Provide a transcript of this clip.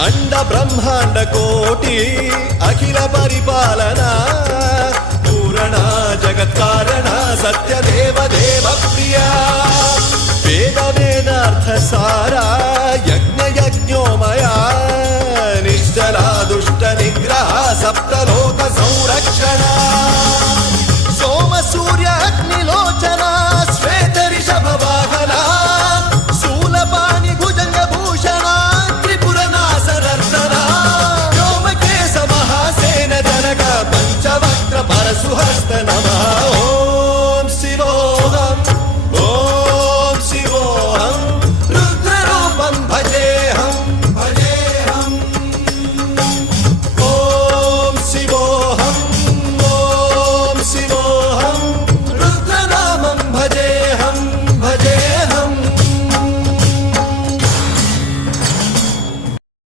अंड ब्रह्मांड कोटि अखिल परिपालना पूरणा जगत्कारणा सत्यदेव देव प्रिया वेद वेदार्थ सारा यज्ञ यज्ञोमया निश्चला दुष्ट निग्रह सप्तलो